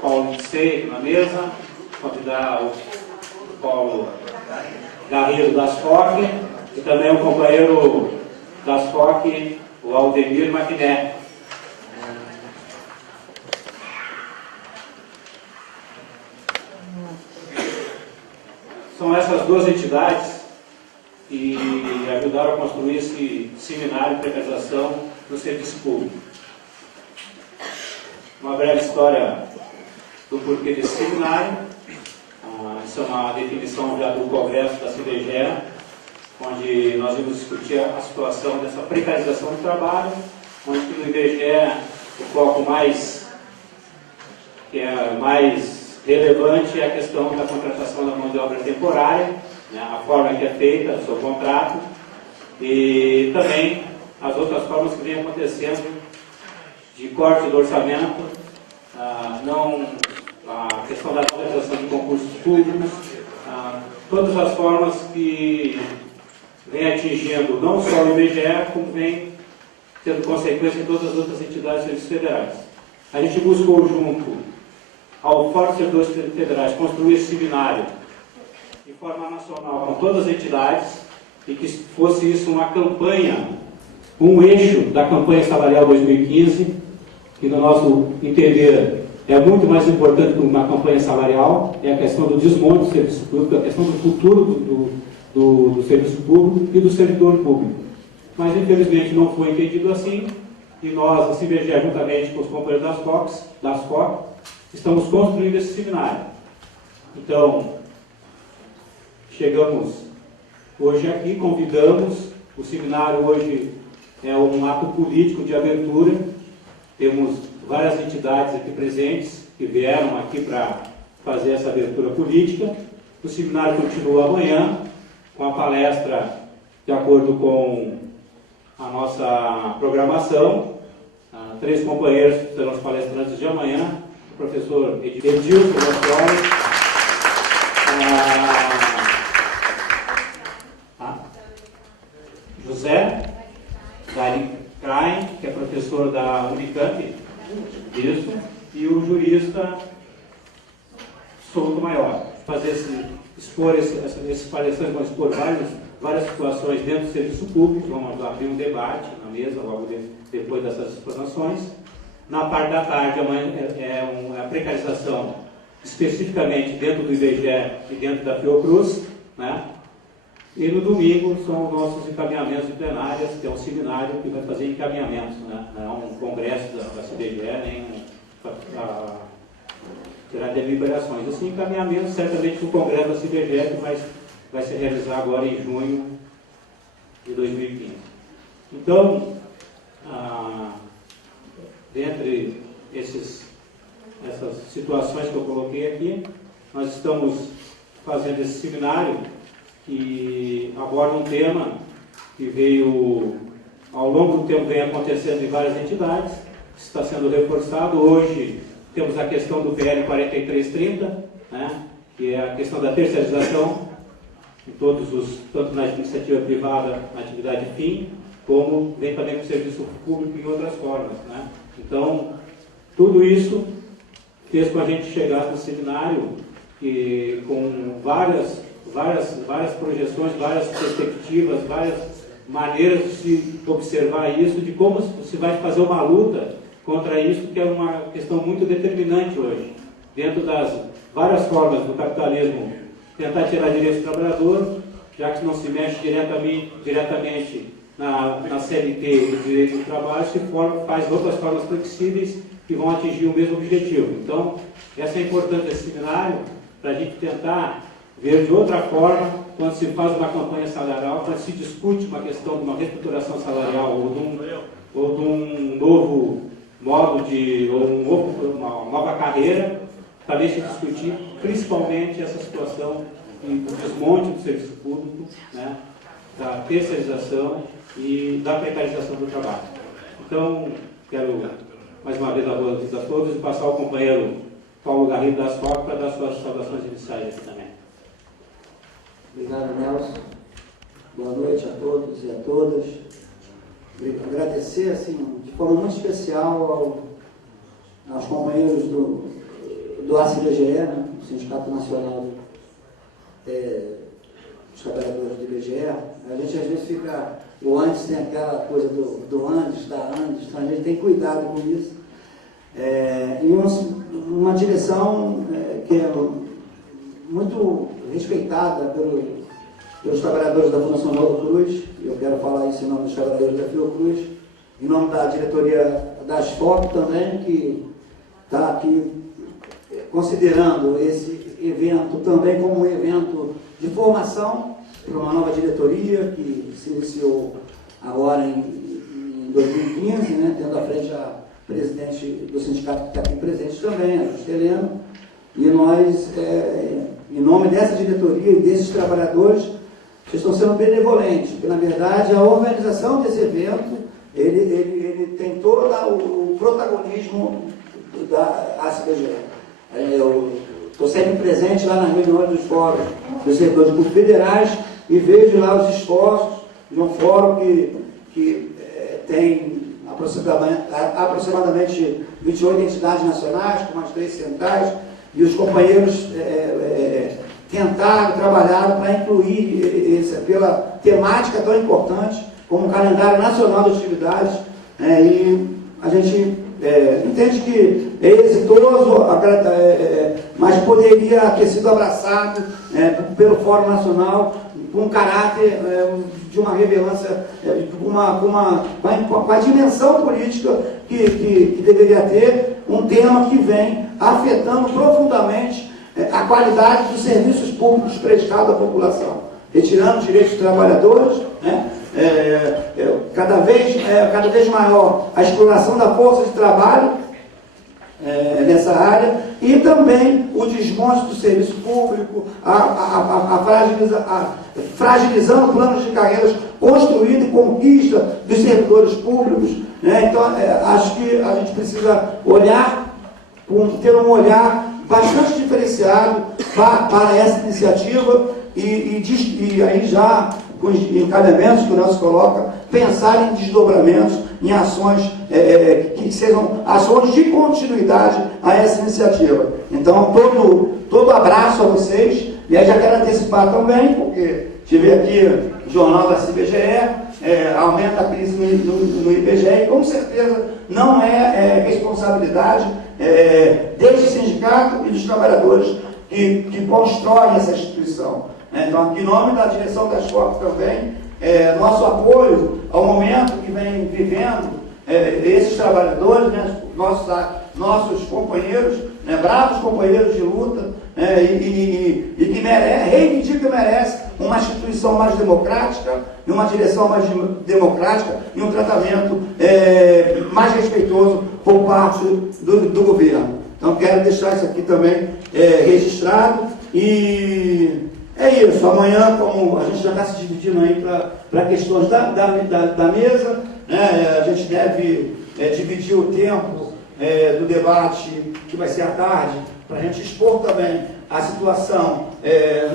Paulo Licei na mesa, convidar o Paulo Garrido das FOC e também o companheiro das FOC, o Aldemir Maquiné. São essas duas entidades que ajudaram a construir esse seminário de precarização no serviço público. Uma breve história do porquê desse seminário. Isso é uma definição já do Congresso da CBGE, onde nós vamos discutir a situação dessa precarização do trabalho, onde no IBGE o foco que é mais relevante é a questão da contratação da mão de obra temporária, né, a forma que é feita, o seu contrato, e também as outras formas que vêm acontecendo de corte do orçamento, a questão da realização de concursos públicos, todas as formas que vêm atingindo não só o IBGE, como vem tendo consequência em todas as outras entidades e serviços federais. A gente buscou, junto ao Fórum de Servidores Federais, construir esse seminário de forma nacional com todas as entidades e que fosse isso uma campanha, um eixo da campanha salarial 2015, que no nosso entender é muito mais importante que uma campanha salarial, é a questão do desmonte do serviço público, a questão do futuro do serviço público e do servidor público. Mas, infelizmente, não foi entendido assim, e nós, a CBGE, juntamente com os companheiros das FOC, estamos construindo esse seminário. Então, chegamos hoje aqui, convidamos, o seminário hoje é um ato político de abertura, temos várias entidades aqui presentes que vieram aqui para fazer essa abertura política. O seminário continua amanhã com a palestra de acordo com a nossa programação. 3 companheiros serão os palestrantes de amanhã: o professor Edilson Gostory, José Darim Krain, que é professor da Unicamp, isso, e o jurista Souto Maior. Esses palestrantes vão expor várias situações dentro do serviço público. Vamos abrir um debate na mesa logo depois dessas explanações. Na parte da tarde, amanhã é a precarização especificamente dentro do IBGE e dentro da Fiocruz, né? E no domingo são os nossos encaminhamentos de plenárias, que é um seminário que vai fazer encaminhamentos, né? Não é um congresso da CBGE, nem terá deliberações. Assim, encaminhamentos certamente no congresso da CBGE, que vai se realizar agora em junho de 2015. Então, dentre essas situações que eu coloquei aqui, nós estamos fazendo esse seminário que aborda um tema que veio, ao longo do tempo, vem acontecendo em várias entidades, está sendo reforçado. Hoje temos a questão do PL 4330, né, que é a questão da terceirização, tanto na iniciativa privada, na atividade fim, como vem também com o serviço público em outras formas, né. Então, tudo isso fez com a gente chegar no seminário com várias projeções, várias perspectivas, várias maneiras de se observar isso, de como se vai fazer uma luta contra isso, que é uma questão muito determinante hoje. Dentro das várias formas do capitalismo, tentar tirar direitos do trabalhador, já que não se mexe diretamente na CLT e no direito do trabalho, faz outras formas flexíveis que vão atingir o mesmo objetivo. Então, essa é a importância desse seminário, para a gente tentar ver de outra forma, quando se faz uma campanha salarial, quando se discute uma questão de uma reestruturação salarial ou de um novo modo de, uma nova carreira, talvez se discutir principalmente essa situação do desmonte do serviço público, né, da terceirização e da precarização do trabalho. Então, quero mais uma vez dar boas-vindas a todos e passar ao companheiro Paulo Garrido da SFOP para dar suas saudações iniciais aqui também. Obrigado, Nelson. Boa noite a todos e a todas. Agradecer, assim, de forma muito especial aos companheiros do ACIBGE, né, do Sindicato Nacional dos Trabalhadores do IBGE. A gente às vezes fica, o antes tem aquela coisa do antes, da antes, então a gente tem cuidado com isso. E uma direção que é muito respeitada pelos trabalhadores da Fundação Nova Cruz. Eu quero falar isso em nome dos trabalhadores da Fiocruz, em nome da diretoria da SFOP também, que está aqui considerando esse evento também como um evento de formação para uma nova diretoria que se iniciou agora em 2015, né, tendo à frente a presidente do sindicato que está aqui presente também, a Justa Helena, e nós, em nome dessa diretoria e desses trabalhadores, vocês estão sendo benevolentes, porque na verdade a organização desse evento, ele tem todo o protagonismo da ACIBGE. Eu estou sempre presente lá nas reuniões dos fóruns dos servidores públicos federais e vejo lá os esforços de um fórum que tem aproximadamente 28 entidades nacionais, com as 3 centrais, e os companheiros tentaram, trabalharam para incluir, pela temática tão importante, como o calendário nacional de atividades, e a gente entende que é exitoso, mas poderia ter sido abraçado pelo Fórum Nacional com caráter de uma relevância, com a dimensão política que deveria ter, um tema que vem afetando profundamente a qualidade dos serviços públicos prestados à população, retirando os direitos dos trabalhadores, né? Cada vez maior a exploração da força de trabalho nessa área, e também o desmonte do serviço público, fragilizando planos de carreiras construídos e conquista dos servidores públicos, né? Então, acho que a gente precisa ter um olhar bastante diferenciado para essa iniciativa e aí já com os encaminhamentos que o Nelson coloca, pensar em desdobramentos, em ações que sejam ações de continuidade a essa iniciativa. Então, todo abraço a vocês, e aí já quero antecipar também, porque tive aqui o jornal da CBGE, aumenta a crise no IBGE, e com certeza não é responsabilidade deste sindicato e dos trabalhadores que constroem essa instituição. Então, aqui em nome da direção da SFOP também, nosso apoio ao momento que vem vivendo esses trabalhadores, né, nossos companheiros, né, bravos companheiros de luta, e que reivindica e merece uma instituição mais democrática, e uma direção mais democrática, e um tratamento mais respeitoso por parte do governo. Então, quero deixar isso aqui também registrado, e é isso. Amanhã, como a gente já está se dividindo aí para questões da mesa, né, a gente deve dividir o tempo do debate, que vai ser à tarde, para a gente expor também a situação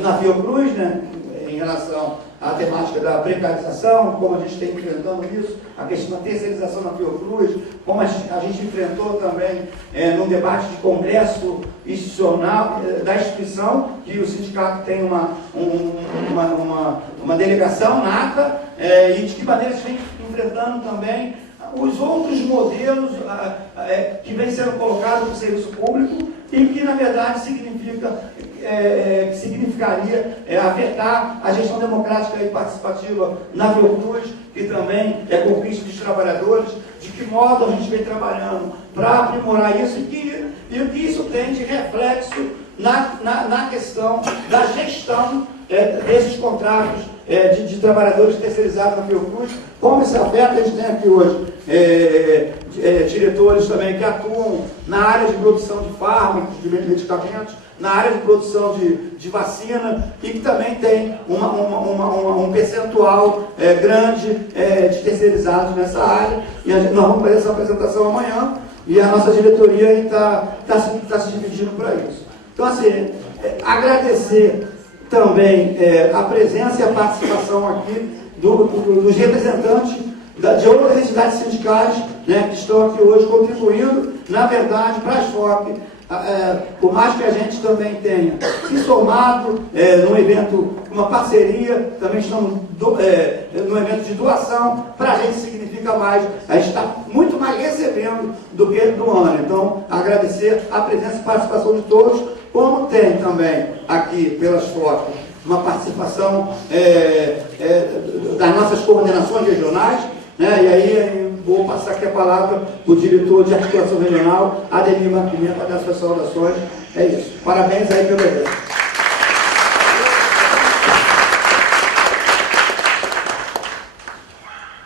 na Fiocruz, né, em relação à temática da precarização, como a gente está enfrentando isso, a questão da terceirização na Fiocruz, como a gente enfrentou também no debate de congresso institucional da instituição, que o sindicato tem uma delegação nata, e de que maneira se vem enfrentando também os outros modelos que vêm sendo colocados no serviço público e que, na verdade, significaria afetar a gestão democrática e participativa na Fiocruz, que também é conquista dos trabalhadores, de que modo a gente vem trabalhando para aprimorar isso e o que isso tem de reflexo na questão da gestão desses contratos de trabalhadores terceirizados na Fiocruz, como isso afeta. A gente tem aqui hoje diretores também que atuam na área de produção de fármacos, de medicamentos, na área de produção de vacina, e que também tem um percentual grande de terceirizados nessa área. E nós vamos fazer essa apresentação amanhã, e a nossa diretoria está se dividindo para isso. Então, assim, agradecer também a presença e a participação aqui dos representantes de outras entidades sindicais, né, que estão aqui hoje contribuindo, na verdade, para a SFOP. Por mais que a gente também tenha se somado num evento, uma parceria, também estamos num evento de doação, para a gente significa mais, a gente está muito mais recebendo do que doando. Então, agradecer a presença e participação de todos, como tem também aqui pelas fotos uma participação das nossas coordenações regionais, né? E aí vou passar aqui a palavra para o diretor de articulação regional, Ademir Marquinhos, para dar suas saudações. É isso. Parabéns aí pelo evento.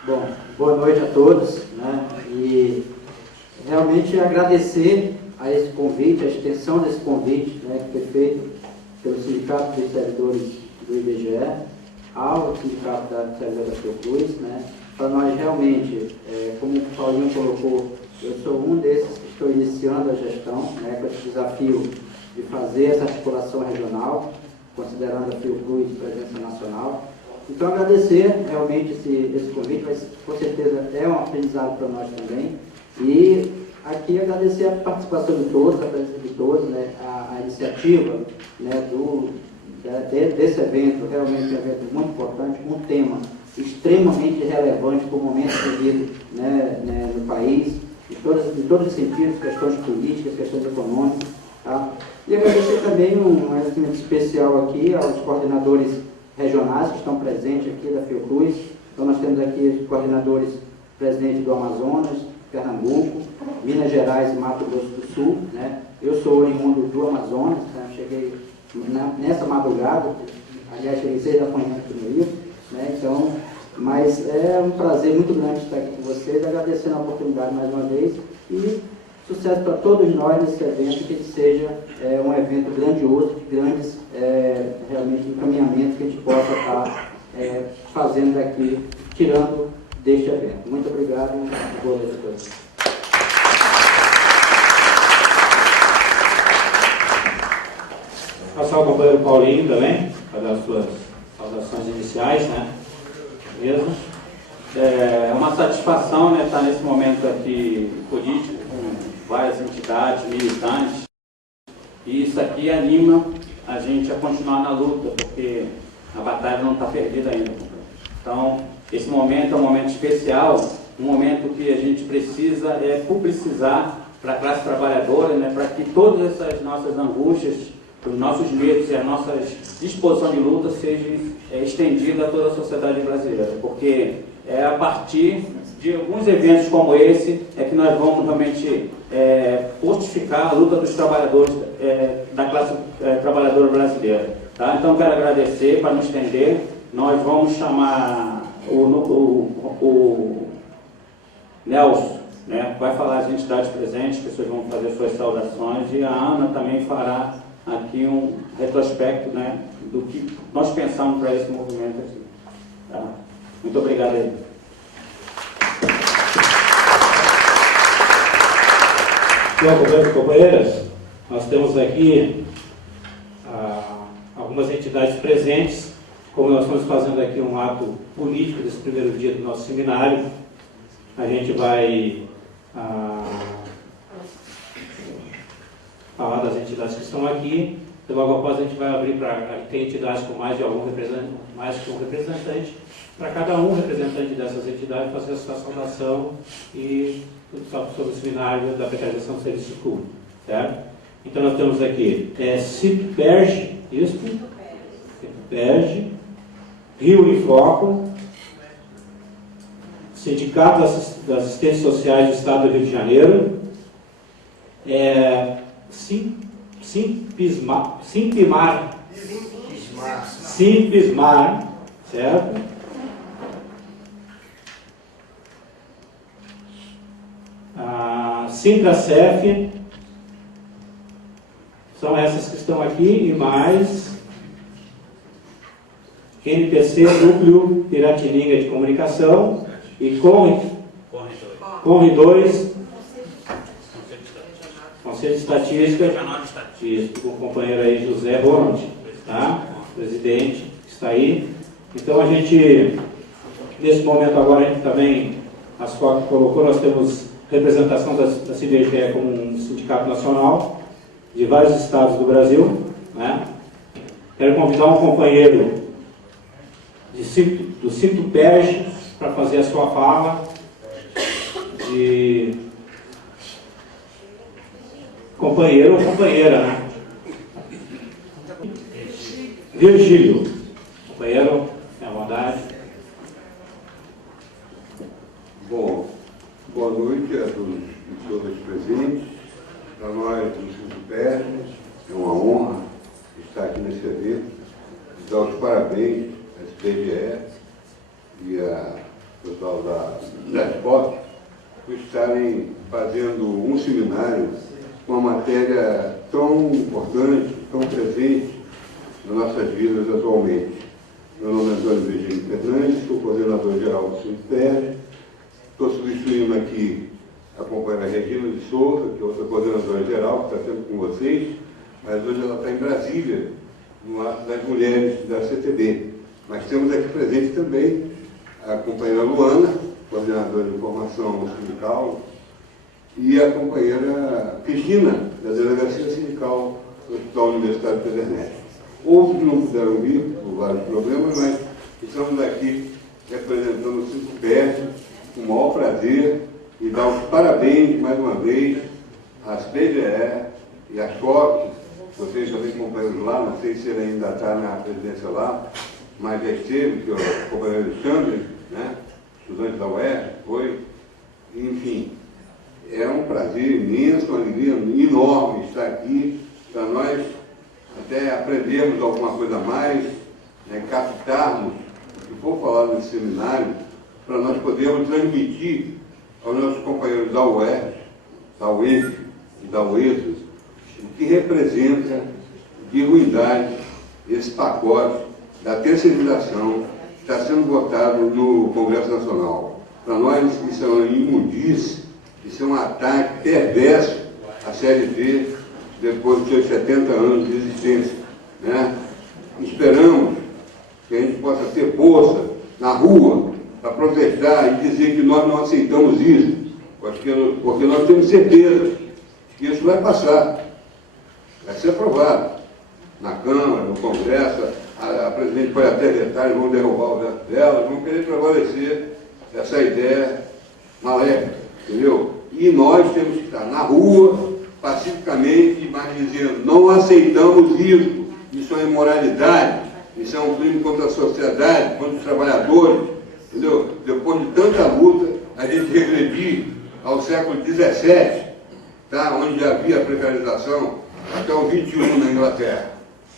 Bom, boa noite a todos, né? E realmente agradecer a esse convite, a extensão desse convite, né, que foi feito pelo Sindicato dos Servidores do IBGE ao Sindicato da Servidores da Fiocruz, né? Para nós realmente, como o Paulinho colocou, eu sou um desses que estou iniciando a gestão, né, com esse desafio de fazer essa articulação regional, considerando a Fiocruz presença nacional. Então, agradecer realmente esse convite, mas com certeza é um aprendizado para nós também. E aqui agradecer a participação de todos, a presença de todos, né, a iniciativa, né, desse evento, realmente um evento muito importante, um tema extremamente relevante para o momento vivido, né, no país, em todos os sentidos, questões políticas, questões econômicas. Tá? E agradecer também um agradecimento especial aqui aos coordenadores regionais que estão presentes aqui da Fiocruz. Então nós temos aqui os coordenadores presentes do Amazonas, Pernambuco, Minas Gerais e Mato Grosso do Sul, né? Eu sou oriundo do Amazonas, né? Cheguei nessa madrugada, aliás, cheguei 6 da manhã aqui no Rio, né? Então, mas é um prazer muito grande estar aqui com vocês, agradecendo a oportunidade mais uma vez e sucesso para todos nós nesse evento, que ele seja um evento grandioso, de grandes realmente encaminhamentos que a gente possa estar fazendo daqui, tirando deste evento. Muito obrigado e boa noite a todos. Passar o companheiro Paulinho também, para dar as suas saudações iniciais, né? Mesmo. É uma satisfação, né, estar nesse momento aqui político, com várias entidades, militantes, e isso aqui anima a gente a continuar na luta, porque a batalha não está perdida ainda. Então, esse momento é um momento especial, um momento que a gente precisa publicizar para a classe trabalhadora, né, para que todas essas nossas angústias, os nossos medos e a nossa disposição de luta seja estendida a toda a sociedade brasileira, porque é a partir de alguns eventos como esse que nós vamos realmente fortificar a luta dos trabalhadores, da classe trabalhadora brasileira. Tá? Então, quero agradecer, para não estender, nós vamos chamar o Nelson, né? Vai falar as entidades presentes, as pessoas vão fazer suas saudações, e a Ana também fará aqui um retrospecto, né, do que nós pensamos para esse movimento aqui. Tá? Muito obrigado aí. Então, companheiros e companheiras, nós temos aqui algumas entidades presentes, como nós estamos fazendo aqui um ato político desse primeiro dia do nosso seminário. A gente vai falar das entidades que estão aqui, e logo após a gente vai abrir para ter entidades com mais de algum representante, mais que um representante, para cada um representante dessas entidades fazer a sua saudação e sobre o seminário da precarização do serviço público, certo? Então nós temos aqui CIPERJ, isso? CIPERJ, Rio em Foco, Sindicato das Assistentes Sociais do Estado do Rio de Janeiro, Simpismar, certo? A Sintracef, são essas que estão aqui, e mais NPC, Núcleo Piratininga de Comunicação, e Conre 2, Conselho de Estatística, isso, com o companheiro aí, José Ronald, tá? Presidente, que está aí. Então a gente, nesse momento agora, a gente também, as fotos que colocou, nós temos representação da CBGE como um sindicato nacional, de vários estados do Brasil, né? Quero convidar um companheiro do Sinto-PERJ para fazer a sua fala de companheiro ou companheira, né? Virgílio, companheiro, à vontade. Bom, boa noite a todos e todas presentes. Para nós do Sinto-PERJ é uma honra estar aqui nesse evento, dar os parabéns à SPGE e ao pessoal da SPOC por estarem fazendo um seminário com uma matéria tão importante, tão presente nas nossas vidas atualmente. Meu nome é Antônio Virgílio Fernandes, sou coordenador geral do Sinto-PERJ. Estou substituindo aqui a companheira Regina de Souza, que é outra coordenadora geral, que está sempre com vocês, mas hoje ela está em Brasília, no ato das mulheres da CTB. Mas temos aqui presente também a companheira Luana, coordenadora de informação sindical, e a companheira Cristina, da Delegacia Sindical do Hospital Universitário Pedro Ernesto. Outros que não puderam vir, por vários problemas, mas estamos aqui representando o Sinto-PERJ, com o maior prazer, e dar os parabéns, mais uma vez, às PGE e às COP. Vocês também companheiros lá, não sei se ele ainda está na presidência lá, mas já esteve, que é o companheiro Alexandre, né? Estudante da UERJ, foi. Enfim, é um prazer imenso, uma alegria enorme estar aqui, para nós até aprendermos alguma coisa a mais, né? Captarmos o que for falado nesse seminário, para nós podermos transmitir aos nossos companheiros da UERJ, da UENF e da UESO, o que representa de ruindade esse pacote da terceirização que está sendo votado no Congresso Nacional. Para nós, isso é uma imundície, isso é um ataque perverso à CLT depois dos seus 70 anos de existência, né? Esperamos que a gente possa ter força na rua para protestar e dizer que nós não aceitamos isso, porque nós temos certeza que isso vai passar, vai ser aprovado na Câmara, no Congresso. A presidente pode até vetar e vão derrubar o veto dela, vão querer prevalecer essa ideia maléfica, entendeu? E nós temos que estar na rua, pacificamente, mas dizendo, não aceitamos isso é imoralidade, isso é um crime contra a sociedade, contra os trabalhadores, entendeu? Depois de tanta luta, a gente regredir ao século XVII, tá? Onde havia a precarização, até o XXI na Inglaterra.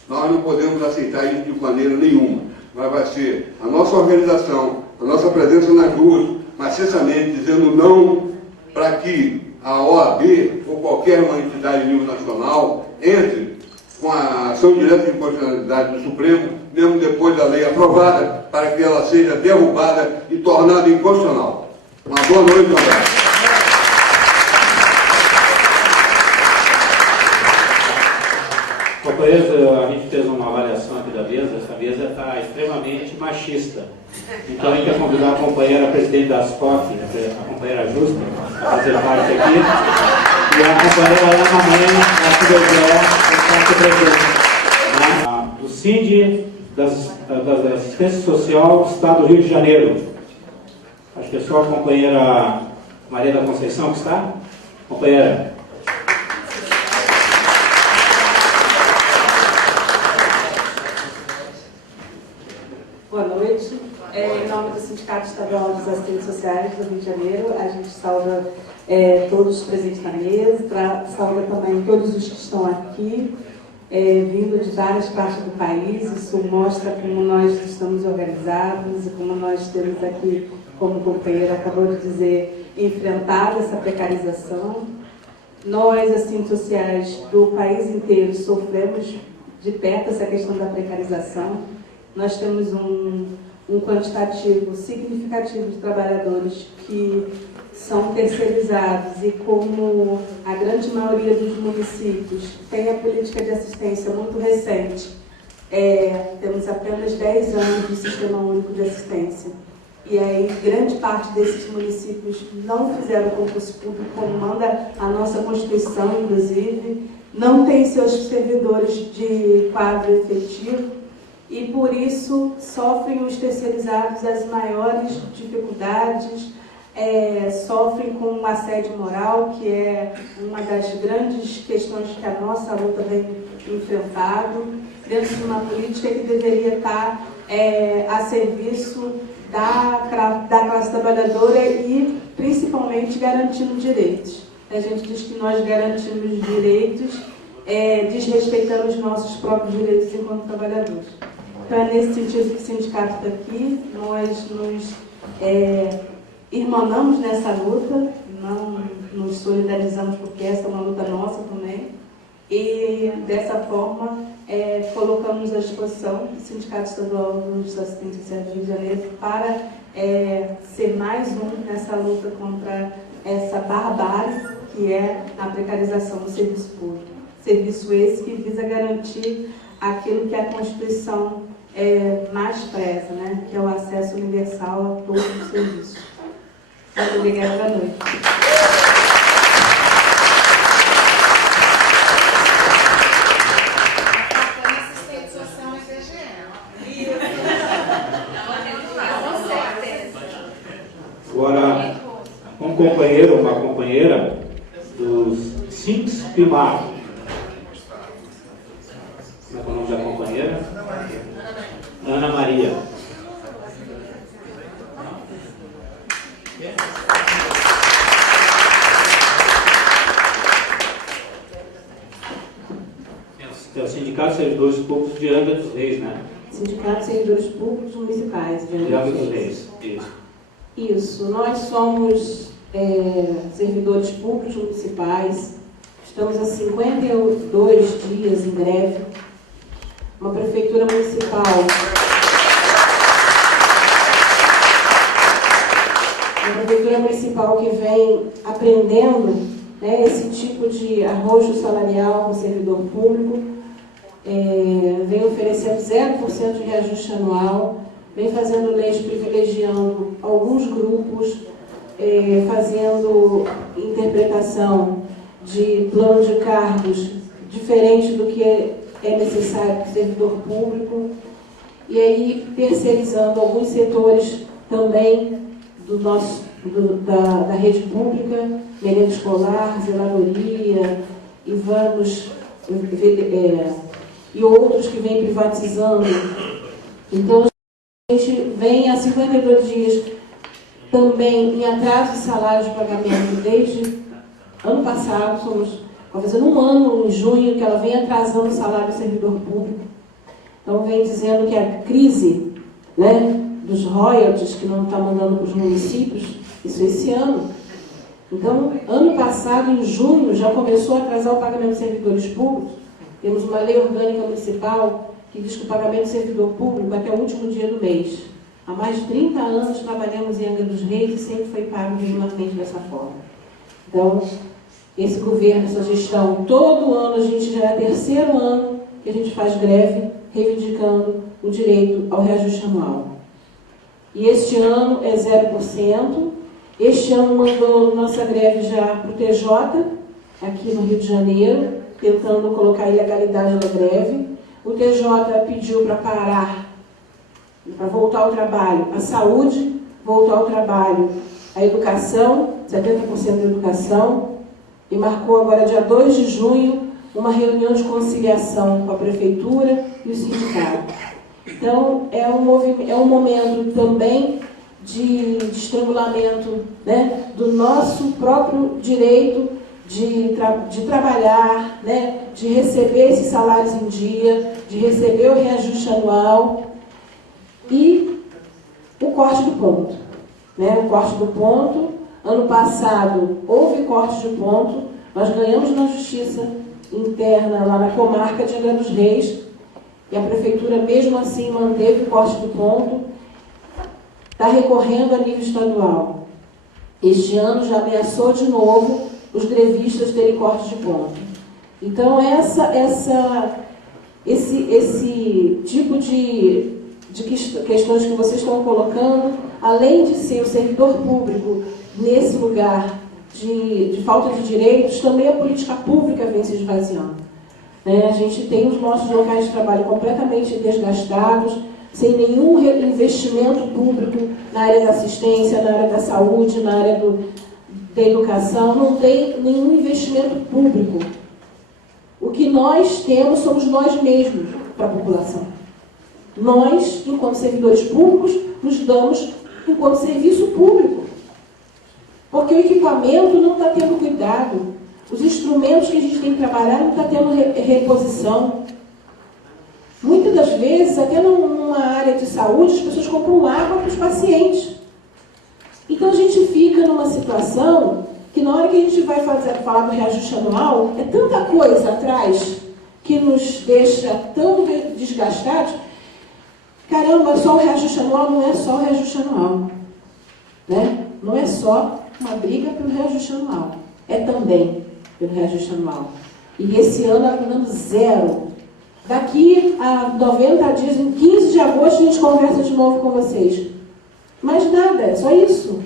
Nós não podemos aceitar isso de maneira nenhuma, mas vai ser a nossa organização, a nossa presença nas ruas, maciçamente dizendo não para que a OAB ou qualquer uma entidade de nível nacional entre com a ação direta de inconstitucionalidade do Supremo, mesmo depois da lei aprovada, para que ela seja derrubada e tornada inconstitucional. Uma boa noite, um abraço. Companheiros, a gente fez uma avaliação aqui da mesa, essa mesa está extremamente machista. Então a gente vai convidar a companheira presidente da SPOC, a companheira Justa, a fazer parte aqui, e a companheira Ana Mãe, da CBGE, do CIND, da Assistência Social do Estado do Rio de Janeiro. Acho que é só a companheira Maria da Conceição que está. Companheira. Boa noite. Em nome do Sindicato Estadual dos Assistentes Sociais do Rio de Janeiro, a gente sauda todos os presentes na mesa, sauda também todos os que estão aqui, vindo de várias partes do país. Isso mostra como nós estamos organizados e como nós temos aqui, como o companheiro acabou de dizer, enfrentado essa precarização. Nós, assistentes sociais do país inteiro, sofremos de perto essa questão da precarização. Nós temos um quantitativo significativo de trabalhadores que são terceirizados e, como a grande maioria dos municípios tem a política de assistência muito recente, temos apenas 10 anos do Sistema Único de Assistência. E aí, grande parte desses municípios não fizeram concurso público, como manda a nossa Constituição, inclusive, não tem seus servidores de quadro efetivo e, por isso, sofrem os terceirizados as maiores dificuldades, sofrem com um assédio moral, que é uma das grandes questões que a nossa luta vem enfrentado, dentro de uma política que deveria estar a serviço da classe trabalhadora e, principalmente, garantindo direitos. A gente diz que nós garantimos direitos, desrespeitando os nossos próprios direitos enquanto trabalhadores. Então, é nesse sentido que o sindicato está aqui. Nós nos irmanamos nessa luta, não nos solidarizamos, porque essa é uma luta nossa também. E, dessa forma, colocamos à disposição do Sindicato Estadual dos Assistentes Sociais do Rio de Janeiro para ser mais um nessa luta contra essa barbárie que é a precarização do serviço público. Serviço esse que visa garantir aquilo que a Constituição mais preza, né? Que é o acesso universal a todos os serviços. Muito obrigada, boa noite. Agora, um companheiro ou uma companheira dos SINCS Pimar. Como é o nome da companheira? Ana Maria. É o Sindicato de Servidores Públicos de Angra dos Reis, né? Sindicato de Servidores Públicos Municipais de Angra dos Reis. Isso. Nós somos servidores públicos municipais. Estamos há 52 dias em greve. Uma prefeitura municipal que vem aprendendo, né, esse tipo de arrojo salarial com o servidor público, vem oferecendo 0% de reajuste anual, vem fazendo leis privilegiando alguns grupos, fazendo interpretação de plano de cargos diferente do que é necessário para o servidor público, e aí terceirizando alguns setores também da rede pública, merenda escolar, zeladoria, e outros que vêm privatizando. Então, a gente vem há 52 dias também em atraso de salário de pagamento desde ano passado. Vai fazendo um ano, em junho, que ela vem atrasando o salário do servidor público. Então, vem dizendo que a crise, né, dos royalties que não está mandando para os municípios, isso esse ano. Então, ano passado, em junho, já começou a atrasar o pagamento de servidores públicos. Temos uma lei orgânica municipal que diz que o pagamento de servidor público até o último dia do mês. Há mais de 30 anos trabalhamos em Angra dos Reis e sempre foi pago regularmente dessa forma. Então, esse governo, essa gestão, todo ano, a gente já é o terceiro ano que a gente faz greve reivindicando o direito ao reajuste anual. E este ano é 0%. Este ano mandou nossa greve já para o TJ, aqui no Rio de Janeiro, tentando colocar a ilegalidade da greve. O TJ pediu para parar, para voltar ao trabalho, a saúde, voltar ao trabalho, a educação, 70% da educação, e marcou agora, dia 2 de junho, uma reunião de conciliação com a Prefeitura e o sindicato. Então, é um momento também de estrangulamento, né, do nosso próprio direito de trabalhar, né, de receber esses salários em dia, de receber o reajuste anual e o corte do ponto. Né, o corte do ponto, ano passado houve corte de ponto, nós ganhamos na Justiça Interna, lá na comarca de Angra dos Reis, e a Prefeitura mesmo assim manteve o corte do ponto, está recorrendo a nível estadual. Este ano já ameaçou de novo os grevistas terem corte de ponto. Então, esse tipo de questões que vocês estão colocando, além de ser o servidor público nesse lugar de falta de direitos, também a política pública vem se esvaziando. Né? A gente tem os nossos locais de trabalho completamente desgastados, sem nenhum investimento público na área da assistência, na área da saúde, na área da educação, não tem nenhum investimento público. O que nós temos somos nós mesmos para a população. Nós, enquanto servidores públicos, nos damos enquanto serviço público. Porque o equipamento não está tendo cuidado. Os instrumentos que a gente tem que trabalhar não está tendo reposição. Muitas das vezes, até numa área de saúde, as pessoas compram água para os pacientes. Então a gente fica numa situação que na hora que a gente vai falar do reajuste anual, é tanta coisa atrás que nos deixa tão desgastados. Caramba, só o reajuste anual não é só o reajuste anual. Né? Não é só uma briga pelo reajuste anual. É também pelo reajuste anual. E esse ano está dando 0. Daqui a 90 dias, em 15 de agosto, a gente conversa de novo com vocês. Mais nada, é só isso.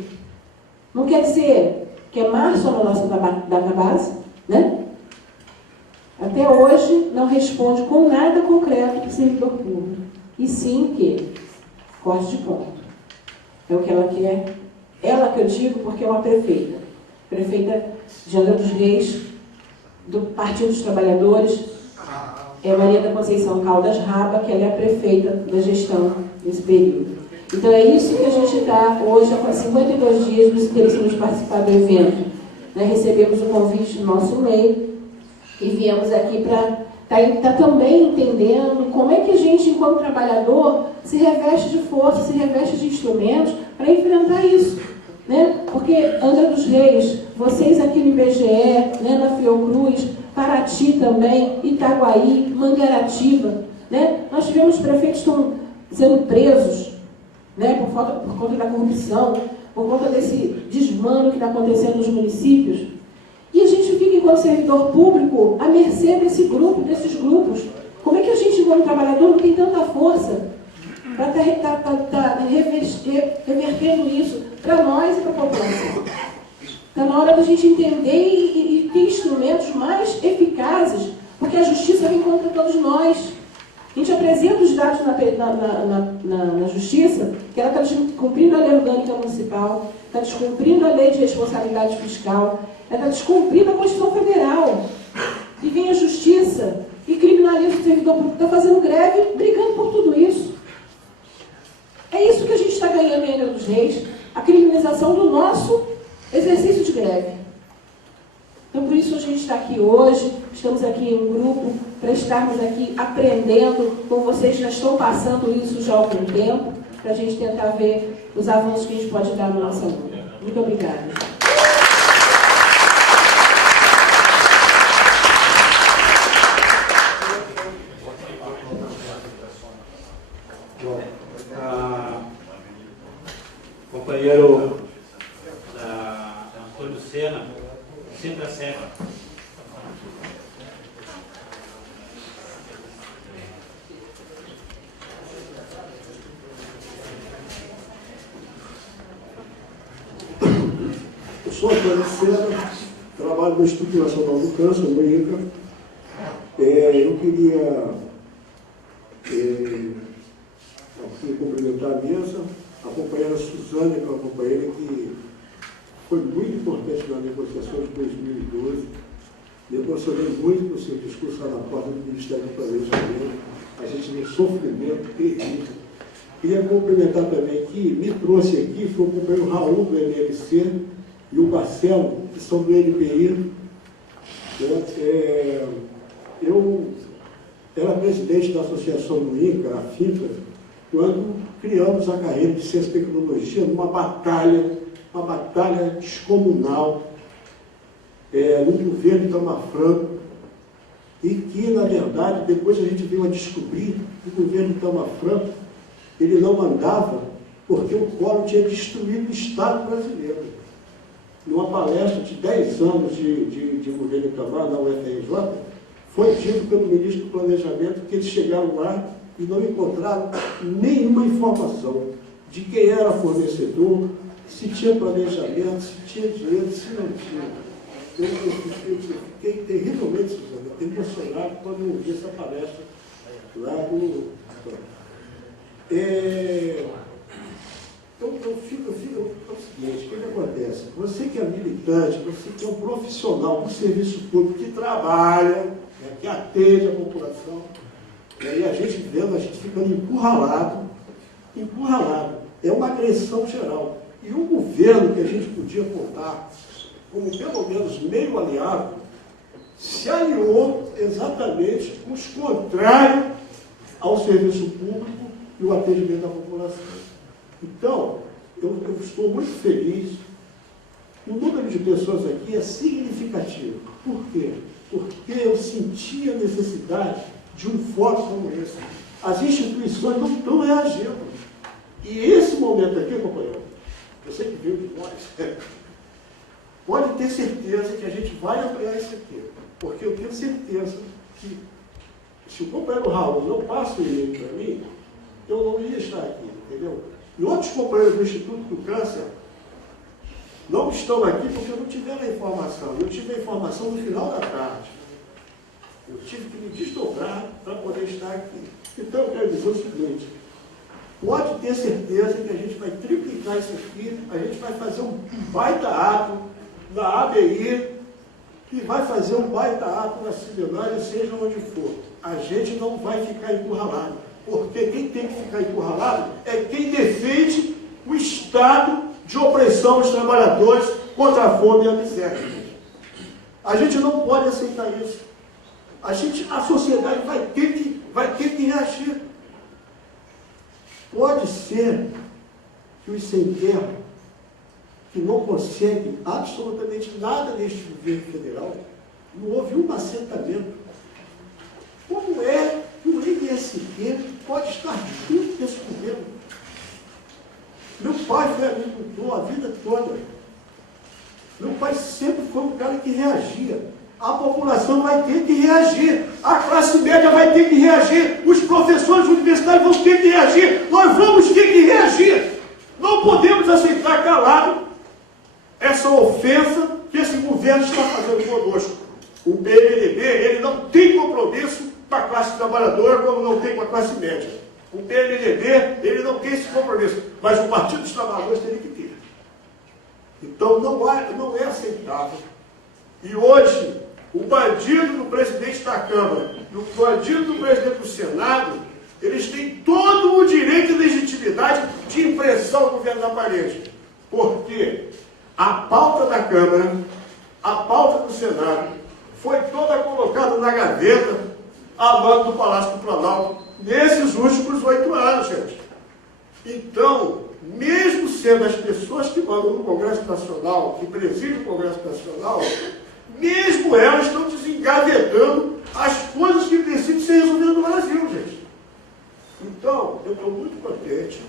Não quer dizer que é março a nossa database, né? Até hoje não responde com nada concreto para o servidor público. E sim que corte de ponto. É o que ela quer. Ela que eu digo porque é uma prefeita. Prefeita de Angra dos Reis, do Partido dos Trabalhadores, é Maria da Conceição Caldas Raba, que ela é a prefeita da gestão nesse período. Então é isso que a gente está hoje, há 52 dias, nos interessamos participar do evento. Né? Recebemos o convite do nosso meio e viemos aqui para estar também entendendo como é que a gente, enquanto trabalhador, se reveste de força, se reveste de instrumentos para enfrentar isso. Né? Porque Angra dos Reis, vocês aqui no IBGE, né, na Fiocruz, Paraty também, Itaguaí, Mangaratiba, né? Nós tivemos prefeitos que estão sendo presos, né, por conta da corrupção, por conta desse desmando que está acontecendo nos municípios. E a gente fica, enquanto servidor público, à mercê desses grupos. Como é que a gente, enquanto trabalhador, não tem tanta força para estar revertendo isso para nós e para a população? Está na hora da gente entender e ter instrumentos mais eficazes, porque a justiça vem contra todos nós. A gente apresenta os dados na justiça, que ela está descumprindo a lei orgânica municipal, está descumprindo a lei de responsabilidade fiscal, ela está descumprindo a Constituição Federal. E vem a justiça e criminaliza o servidor público, está fazendo greve, brigando por tudo isso. É isso que a gente está ganhando em Angra dos Reis, a criminalização do nosso exercício de greve. Então, por isso a gente está aqui hoje, estamos aqui em um grupo, para estarmos aqui aprendendo, como vocês já estão passando isso já há algum tempo, para a gente tentar ver os avanços que a gente pode dar na nossa luta. Muito obrigada. Companheiro Antônio Sena, sempre a seca. Eu sou Antônio Sena, trabalho no Instituto Nacional do Câncer, no INCA. Eu queria aqui cumprimentar a mesa, a companheira Suzane, que é uma companheira que foi muito importante na negociação de 2012. Me emocionei muito com o seu discurso lá na porta do Ministério do Planejamento. A gente não sofrimento terrível. Queria cumprimentar também que me trouxe aqui, foi o companheiro Raul do MLC e o Marcelo, que são do NPI. Eu era presidente da Associação do INCA, a FINCA, quando criamos a carreira de Ciência e Tecnologia numa batalha descomunal no governo Itamar Franco, e que, na verdade, depois a gente veio a descobrir que o governo Itamar Franco ele não mandava porque o Collor tinha destruído o Estado brasileiro. Numa palestra de 10 anos de governo Itamar, na UFRJ, foi dito pelo ministro do Planejamento que eles chegaram lá e não encontraram nenhuma informação de quem era fornecedor, se tinha planejamento, se tinha dinheiro, se não tinha. Eu fiquei terrivelmente, Suzana, emocionado quando eu ouvi essa palestra lá no... Então, é o seguinte, o que acontece? Você que é militante, você que é um profissional do serviço público que trabalha, que atende a população, e a gente vendo, a gente ficando encurralado, é uma agressão geral. E o governo que a gente podia contar como pelo menos meio aliado, se aliou exatamente com os contrários ao serviço público e o atendimento à população. Então, eu estou muito feliz. O número de pessoas aqui é significativo. Por quê? Porque eu senti a necessidade de um fórum como esse. As instituições não estão reagindo. E esse momento aqui, companheiro, eu sei que veio de nós, pode ter certeza que a gente vai ampliar isso aqui. Porque eu tenho certeza que se o companheiro Raul não passa o e-mail para mim, eu não ia estar aqui, entendeu? E outros companheiros do Instituto do Câncer não estão aqui porque não tiveram a informação. Eu tive a informação no final da tarde. Eu tive que me desdobrar para poder estar aqui. Então, eu quero dizer o seguinte, pode ter certeza que a gente vai triplicar isso aqui, a gente vai fazer um baita ato na ABI e vai fazer um baita ato na Cimenária, seja onde for. A gente não vai ficar encurralado, porque quem tem que ficar encurralado é quem defende o estado de opressão dos trabalhadores contra a fome e a miséria. A gente não pode aceitar isso. A sociedade vai ter que reagir. Pode ser que os sem terra, que não conseguem absolutamente nada neste governo federal, não houve um assentamento. Como é que o MST pode estar junto desse governo? Meu pai foi agricultor a vida toda. Meu pai sempre foi um cara que reagia. A população vai ter que reagir. A classe média vai ter que reagir. Os professores universitários vão ter que reagir. Nós vamos ter que reagir. Não podemos aceitar calado essa ofensa que esse governo está fazendo conosco. O PMDB, ele não tem compromisso com a classe trabalhadora como não tem com a classe média. O PMDB, ele não tem esse compromisso, mas o Partido dos Trabalhadores teria que ter. Então não é aceitável. E hoje, o bandido do presidente da Câmara e o bandido do presidente do Senado, eles têm todo o direito e legitimidade de impressão do governo da parede. Porque a pauta da Câmara, a pauta do Senado, foi toda colocada na gaveta a mando do Palácio do Planalto nesses últimos 8 anos, gente. Então, mesmo sendo as pessoas que mandam no Congresso Nacional, que presidem o Congresso Nacional, mesmo elas estão desengavetando as coisas que precisam ser resolvidas no Brasil, gente. Então, eu estou muito contente,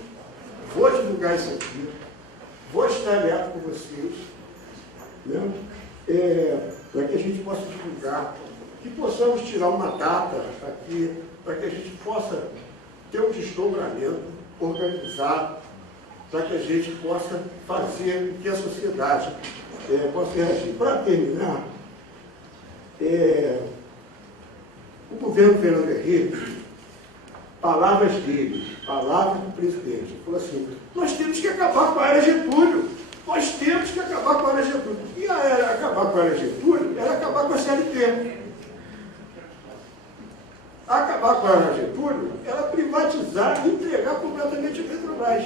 vou divulgar isso aqui, vou estar aberto com vocês, né? Para que a gente possa divulgar, que possamos tirar uma data aqui, para que a gente possa ter um desdobramento organizado, para que a gente possa fazer com que a sociedade possa reagir. Para terminar, o governo Fernando Henrique, palavras dele, palavras do presidente, falou assim, nós temos que acabar com a era Getúlio, nós temos que acabar com a era Getúlio. E acabar com a era Getúlio era acabar com a CLT. acabar com a Getúlio era privatizar e entregar completamente a Petrobras.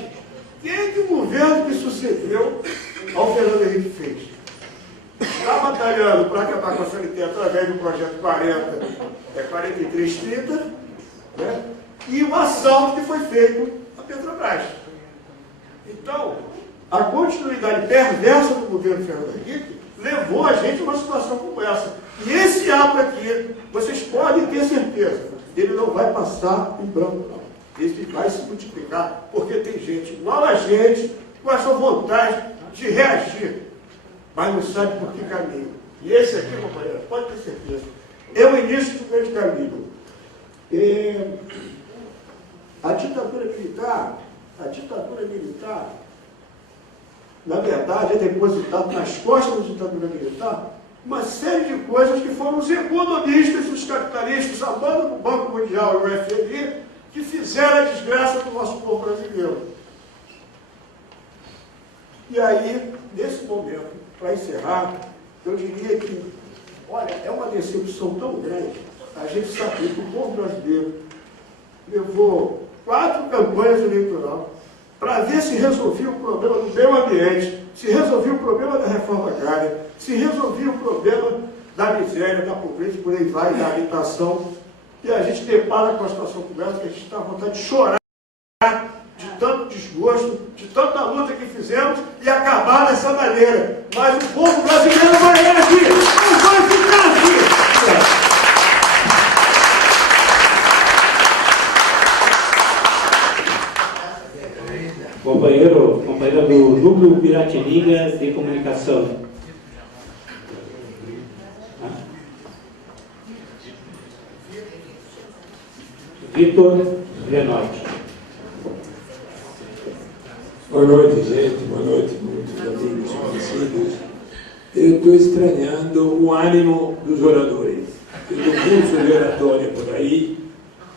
Que é que o governo que sucedeu ao Fernando Henrique fez? Está batalhando para acabar com a CLT através do projeto 4330, né? E o assalto que foi feito à Petrobras. Então, a continuidade perversa do governo Fernando Henrique levou a gente a uma situação como essa. E esse ato aqui, vocês podem ter certeza, ele não vai passar em branco, não. Ele vai se multiplicar, porque tem gente igual a gente, com essa vontade de reagir, mas não sabe por que caminho. E esse aqui, companheiro, pode ter certeza, é o início do grande caminho. A ditadura militar, na verdade, é depositado nas costas da ditadura militar uma série de coisas que foram os economistas e os capitalistas, a banda do Banco Mundial e o FMI, que fizeram a desgraça do nosso povo brasileiro. E aí, nesse momento, para encerrar, eu diria que, olha, é uma decepção tão grande a gente saber que o povo brasileiro levou 4 campanhas eleitorais para ver se resolvia o problema do meio ambiente, se resolvia o problema da reforma agrária, se resolvia o problema da miséria, da pobreza, por aí vai, da habitação. E a gente depara com uma situação como essa que a gente está com vontade de chorar de tanto desgosto, de tanta luta que fizemos e acabar dessa maneira. Mas o povo brasileiro vai reagir, não vai ficar aqui. Companheira do Núcleo Piratininga de Comunicação. Vitor Renotti. Boa noite, gente. Boa noite, muitos amigos conhecidos. Eu estou estranhando o ânimo dos oradores. Eu dou curso de oratória por aí.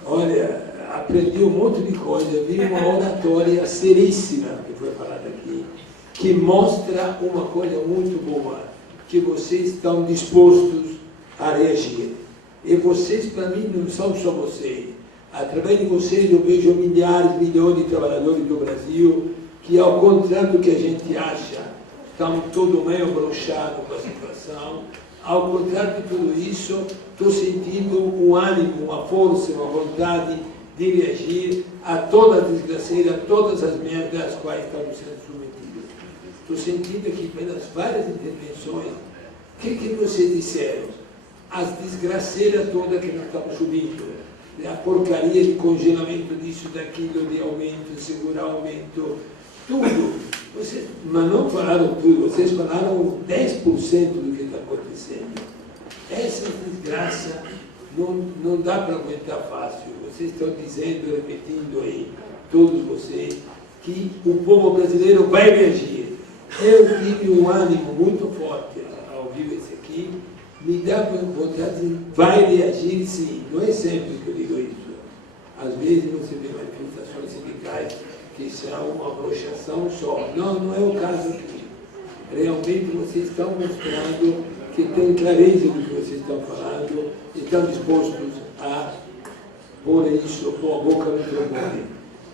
Olha, aprendi um monte de coisa. Vi uma oratória seríssima que foi falada aqui, que mostra uma coisa muito boa, que vocês estão dispostos a reagir. E vocês, para mim, não são só vocês. Através de vocês eu vejo milhares, milhões de trabalhadores do Brasil que, ao contrário do que a gente acha, estão todo meio broxados com a situação. Ao contrário de tudo isso, estou sentindo um ânimo, uma força, uma vontade de reagir a toda a desgraceira, a todas as merdas às quais estamos sendo submetidos. Estou sentindo aqui pelas várias intervenções, o que vocês disseram? As desgraceiras todas que nós estamos subindo. A porcaria de congelamento disso, daquilo, de aumento, de segurar aumento, tudo. Mas não falaram tudo, vocês falaram 10% do que está acontecendo. Essa desgraça não dá para aguentar fácil. Vocês estão dizendo, repetindo aí, todos vocês, que o povo brasileiro vai reagir. Eu tive um ânimo muito forte ao ouvir esse aqui. Me dá vontade de vai reagir, sim. Não é sempre que eu digo isso. Às vezes você vê manifestações sindicais que são uma broxação só. Não é o caso aqui. Realmente vocês estão mostrando que têm clareza do que vocês estão falando e estão dispostos a pôr isso, pôr a boca no trombone.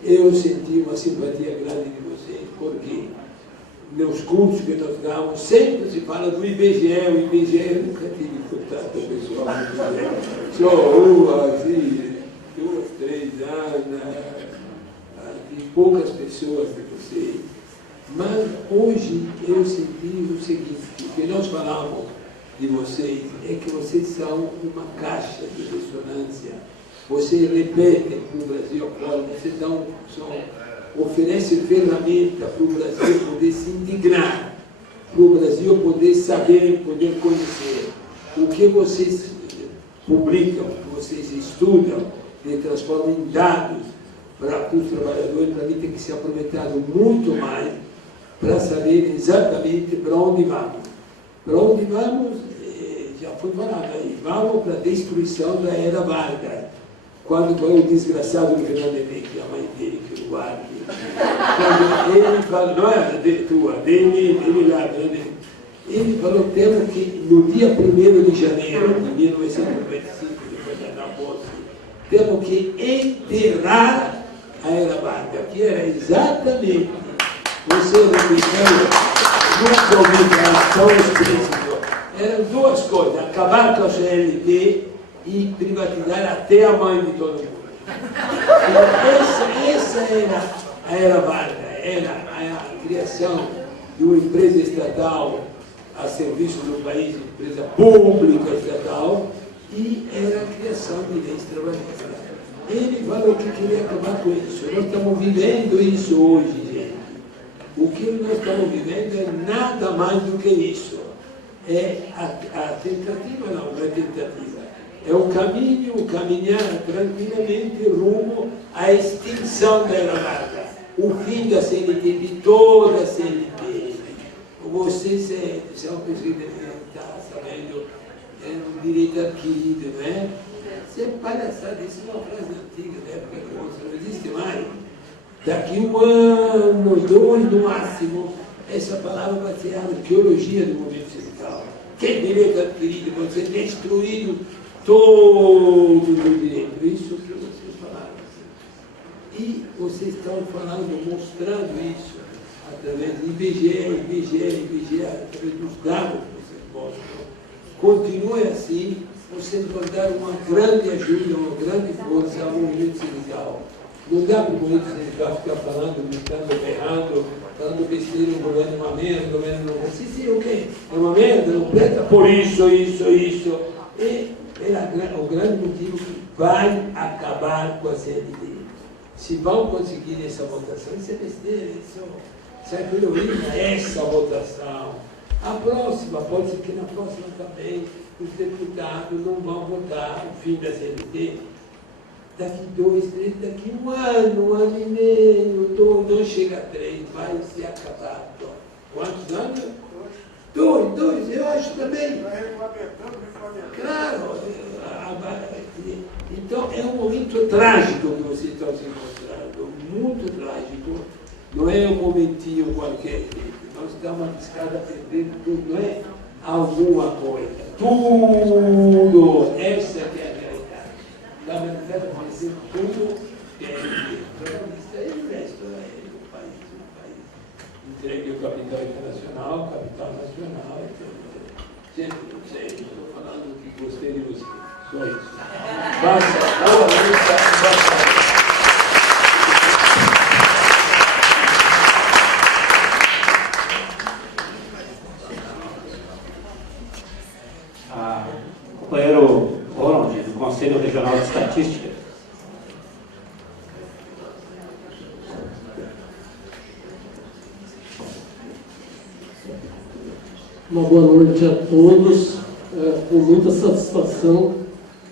Eu senti uma simpatia grande de vocês, porque nos cursos que nós damos, sempre se fala do IBGE, o IBGE eu nunca tive contato pessoal do IBGE. Só assim, 2, 3 anos, de poucas pessoas de vocês. Mas hoje eu senti o seguinte, o que nós falamos de vocês é que vocês são uma caixa de ressonância. Vocês repetem para o Brasil agora, vocês oferecem ferramenta para o Brasil poder se indignar, para o Brasil poder saber, poder conhecer. O que vocês publicam, o que vocês estudam, e transformam em dados para os trabalhadores, para mim tem que ser aproveitado muito mais para saber exatamente para onde vamos. Para onde vamos, já foi falado aí, vamos para a destruição da era Vargas. Quando foi o desgraçado do Fernando Henrique, a mãe dele, que o guarda, quando ele falou, não era dele lá, ele falou que no dia 1º de janeiro de 1995, depois da posse temos que enterrar a Era Vargas, que era exatamente, você repetindo, nunca ouvi falar tão explícito. Eram duas coisas, acabar com a CLT e privatizar até a mãe de todo mundo. Então, essa era a Era Vargas, era a criação de uma empresa estatal a serviço do país, empresa pública estatal, e era a criação de leis trabalhistas. Ele falou que queria acabar com isso. Nós estamos vivendo isso hoje, gente. O que nós estamos vivendo é nada mais do que isso. É a tentativa, não é tentativa. É o caminho, caminhar tranquilamente rumo à extinção da Era Vargas. O fim da CNT, de toda a CNT. Você, se é uma pessoa que está sabendo, é um direito adquirido, não é? Isso é palhaçada, isso é uma frase antiga, da época do outro, não existe mais. Daqui 1 ano, 2 no máximo, essa palavra vai ser a arqueologia do movimento sindical. Que é direito adquirido, pode ser destruído todo o direito. Isso que vocês falaram. E vocês estão falando, mostrando isso, através de IBGE, através dos dados que vocês mostram. Continue assim, vocês vão dar uma grande ajuda, uma grande força ao movimento sindical. Não dá para o movimento sindical ficar falando, gritando, berrando, falando besteira, o governo é uma merda, o governo não precisa. Sim, o quê? É uma merda, não presta por isso. E é o grande motivo que vai acabar com a CLT. Se vão conseguir essa votação, isso é besteira, isso é heroína, essa votação. A próxima, pode ser que na próxima também os deputados não vão votar o fim da CLT. Daqui 2, 3, daqui 1 ano, 1 ano e meio, 2, não chega a 3, vai se acabar. Quantos anos? 2, eu acho também. Claro. Então é um momento trágico que vocês estão se encontrando, muito trágico. Não é um momentinho qualquer. Nós estamos arriscados a perder tudo, não é alguma coisa. Tudo. Essa que é a realidade. Na verdade, vai ser tudo que é protagonista e o resto é o país. Entregue o capital internacional, o capital nacional, etc. Gente, não sei, estou falando que gostei de você. Só isso. Basta, boa noite, companheiro Ronald, do Conselho Regional de Estatística. Uma boa noite a todos. Com muita satisfação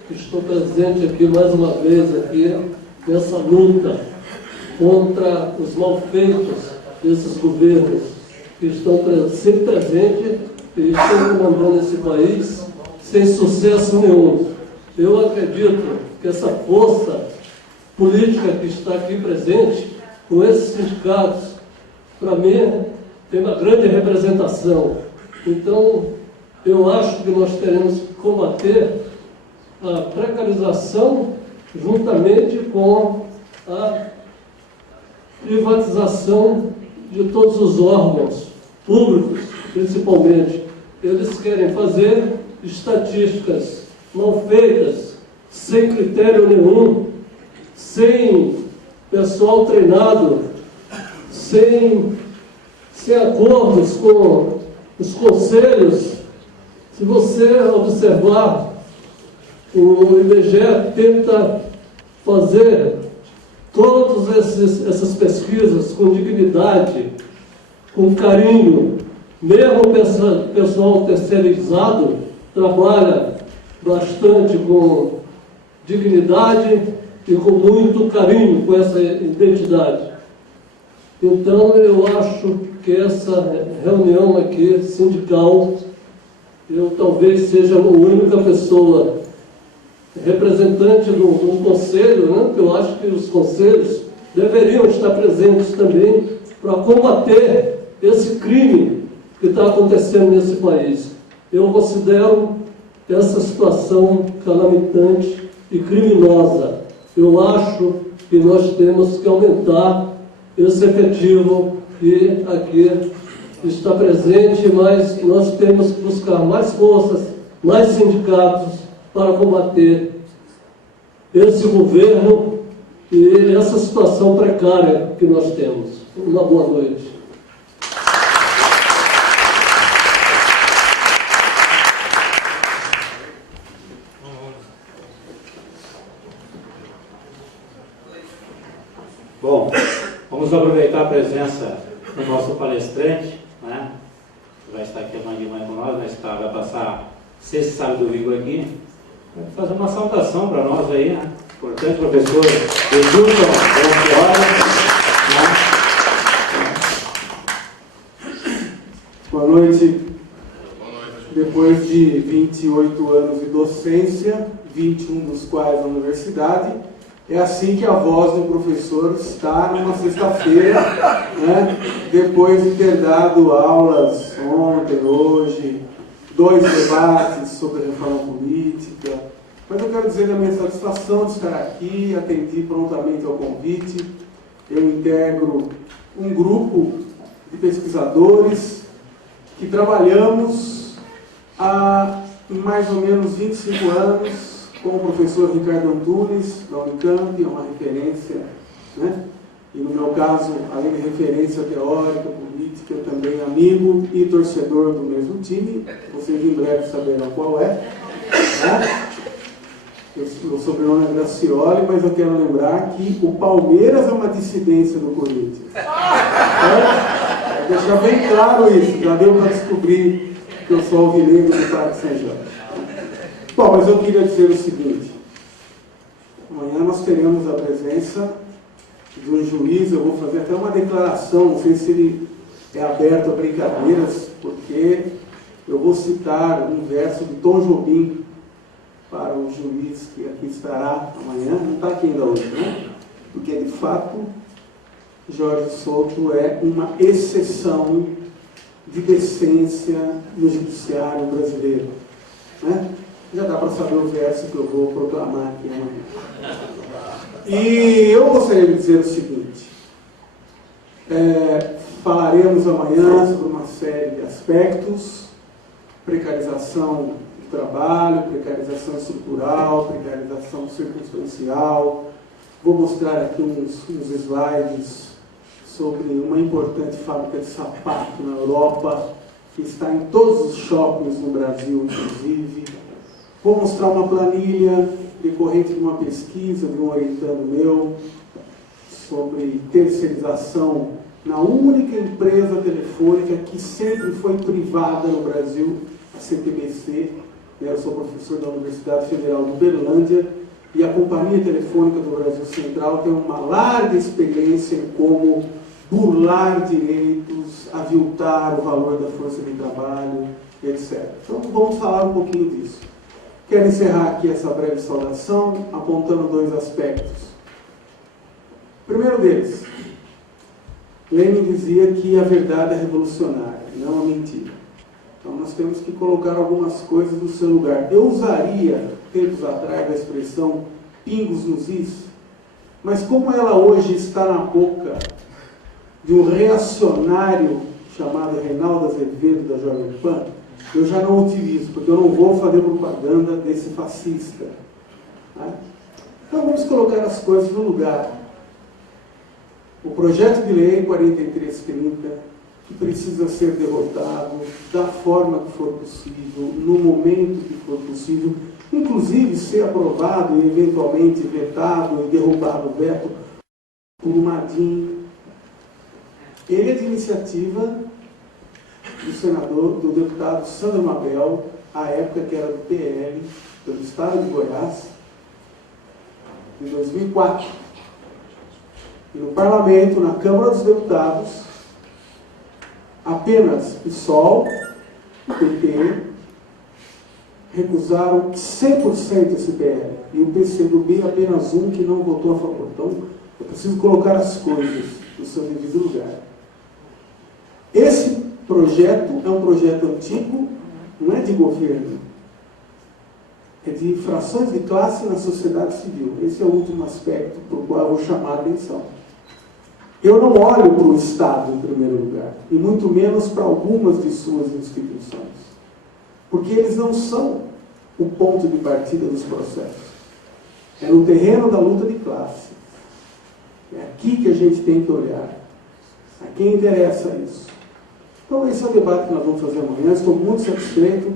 que estou presente aqui mais uma vez aqui nessa luta contra os malfeitos desses governos que estão sempre presentes e estão comandando esse país sem sucesso nenhum. Eu acredito que essa força política que está aqui presente, com esses sindicatos, para mim, tem uma grande representação. Então, eu acho que nós teremos que combater a precarização juntamente com a privatização de todos os órgãos públicos, principalmente. Eles querem fazer estatísticas mal feitas, sem critério nenhum, sem pessoal treinado, sem acordos com os conselhos. Se você observar, o IBGE tenta fazer todas essas pesquisas com dignidade, com carinho. Mesmo o pessoal terceirizado trabalha bastante com dignidade e com muito carinho com essa identidade. Então, eu acho que essa reunião aqui, sindical, eu talvez seja a única pessoa representante do conselho, né? Porque eu acho que os conselhos deveriam estar presentes também para combater esse crime que está acontecendo nesse país. Eu considero essa situação calamitante e criminosa. eu acho que nós temos que aumentar esse efetivo que aqui está presente, mas nós temos que buscar mais forças, mais sindicatos para combater esse governo e essa situação precária que nós temos. Uma boa noite. Bom, vamos aproveitar a presença do nosso palestrante, né? Que vai estar aqui amanhã de manhã com nós, vai passar sexta, sábado e domingo aqui. Vai fazer uma saudação para nós aí, né? Importante, professor Edilson Belchior, né? Boa noite. Depois de 28 anos de docência, 21 dos quais na universidade, é assim que a voz do professor está numa sexta-feira, né? Depois de ter dado aulas ontem, hoje, 2 debates sobre reforma política. Mas eu quero dizer da minha satisfação de estar aqui, atendi prontamente ao convite. Eu integro um grupo de pesquisadores que trabalhamos há mais ou menos 25 anos com o professor Ricardo Antunes, da Unicamp, é uma referência, né? E no meu caso, além de referência teórica, política, também amigo e torcedor do mesmo time, vocês em breve saberão qual é, né? O sobrenome é Gracioli, mas eu quero lembrar que o Palmeiras é uma dissidência do Corinthians. Vou deixar bem claro isso, já deu para descobrir que eu sou alvinegro do Parque São Jorge. Bom, mas eu queria dizer o seguinte: amanhã nós teremos a presença de um juiz, eu vou fazer até uma declaração, não sei se ele é aberto a brincadeiras, porque eu vou citar um verso de Tom Jobim para o juiz que aqui estará amanhã, não está aqui ainda hoje, né? Porque de fato Jorge Souto é uma exceção de decência no judiciário brasileiro, né? Já dá para saber o verso que eu vou proclamar aqui amanhã. E eu gostaria de dizer o seguinte: falaremos amanhã sobre uma série de aspectos: precarização do trabalho, precarização estrutural, precarização circunstancial. Vou mostrar aqui uns slides sobre uma importante fábrica de sapato na Europa, que está em todos os shoppings no Brasil, inclusive. Vou mostrar uma planilha decorrente de uma pesquisa de um orientando meu sobre terceirização na única empresa telefônica que sempre foi privada no Brasil, a CTBC. Eu sou professor da Universidade Federal de Uberlândia e a Companhia Telefônica do Brasil Central tem uma larga experiência em como burlar direitos, aviltar o valor da força de trabalho, etc. Então vamos falar um pouquinho disso. Quero encerrar aqui essa breve saudação apontando 2 aspectos. O primeiro deles, Lenin dizia que a verdade é revolucionária, não a mentira. Então nós temos que colocar algumas coisas no seu lugar. Eu usaria, tempos atrás, a expressão pingos nos is, mas como ela hoje está na boca de um reacionário chamado Reinaldo Azevedo, da Jovem Pan, eu já não utilizo, porque eu não vou fazer propaganda desse fascista. Né? Então vamos colocar as coisas no lugar. O projeto de lei 4330, que precisa ser derrotado da forma que for possível, no momento que for possível, inclusive ser aprovado e eventualmente vetado e derrubado o veto por uma DIN. Ele é de iniciativa do senador, do deputado Sandro Mabel, à época que era do PL, do estado de Goiás, em 2004. E no parlamento, na Câmara dos Deputados, apenas PSOL e PT recusaram 100% esse PL. E o PCdoB apenas um que não votou a favor. Então, eu preciso colocar as coisas no seu devido lugar. Esse projeto é um projeto antigo, não é de governo. é de frações de classe na sociedade civil. Esse é o último aspecto para o qual eu vou chamar a atenção. Eu não olho para o Estado, em primeiro lugar, e muito menos para algumas de suas instituições, porque eles não são o ponto de partida dos processos. É no terreno da luta de classe. É aqui que a gente tem que olhar. A quem interessa isso? Então, esse é o debate que nós vamos fazer amanhã. Estou muito satisfeito.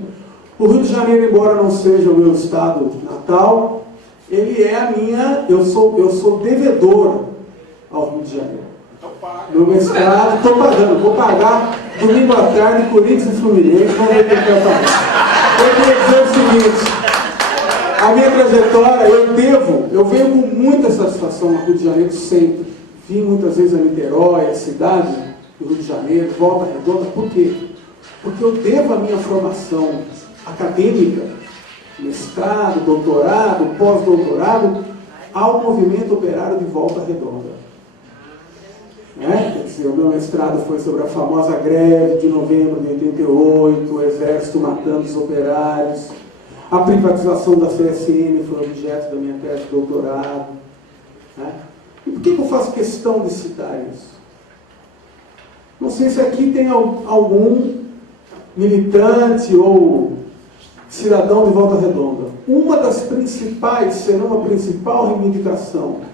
O Rio de Janeiro, embora não seja o meu estado natal, ele é a minha... Eu sou devedor ao Rio de Janeiro. Meu mestrado, estou pagando. Vou pagar domingo à tarde, Corinthians e Fluminense. Vamos ver quem quer pagar. Eu queria dizer o seguinte: a minha trajetória, eu venho com muita satisfação ao Rio de Janeiro sempre. Vim muitas vezes a Niterói, a cidade do Rio de Janeiro, Volta Redonda. Por quê? Porque eu devo a minha formação acadêmica, mestrado, doutorado, pós-doutorado, ao movimento operário de Volta Redonda. Quer dizer, o meu mestrado foi sobre a famosa greve de novembro de 88, o exército matando os operários. A privatização da CSN foi objeto da minha tese de doutorado. E por que eu faço questão de citar isso? Não sei se aqui tem algum militante ou cidadão de Volta Redonda. Uma das principais, se não a principal reivindicação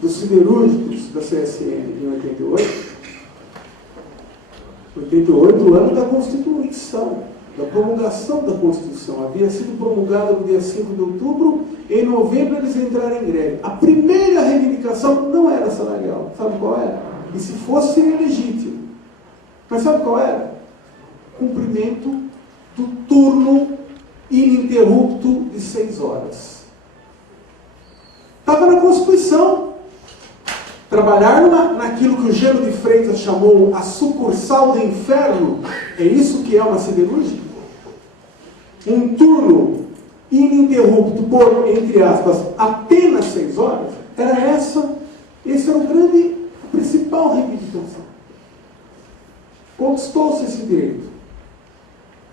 dos siderúrgicos da CSN em 88, o ano da Constituição, da promulgação da Constituição. Havia sido promulgada no dia 5 de outubro, em novembro eles entraram em greve. A primeira reivindicação não era salarial. Sabe qual era? E se fosse, seria legítimo. Mas sabe qual era? Cumprimento do turno ininterrupto de 6 horas. Estava na Constituição. Trabalhar naquilo que o Gênio de Freitas chamou a sucursal do inferno, é isso que é uma siderúrgica? Um turno ininterrupto por, entre aspas, apenas 6 horas, esse era a principal reivindicação. Conquistou-se esse direito.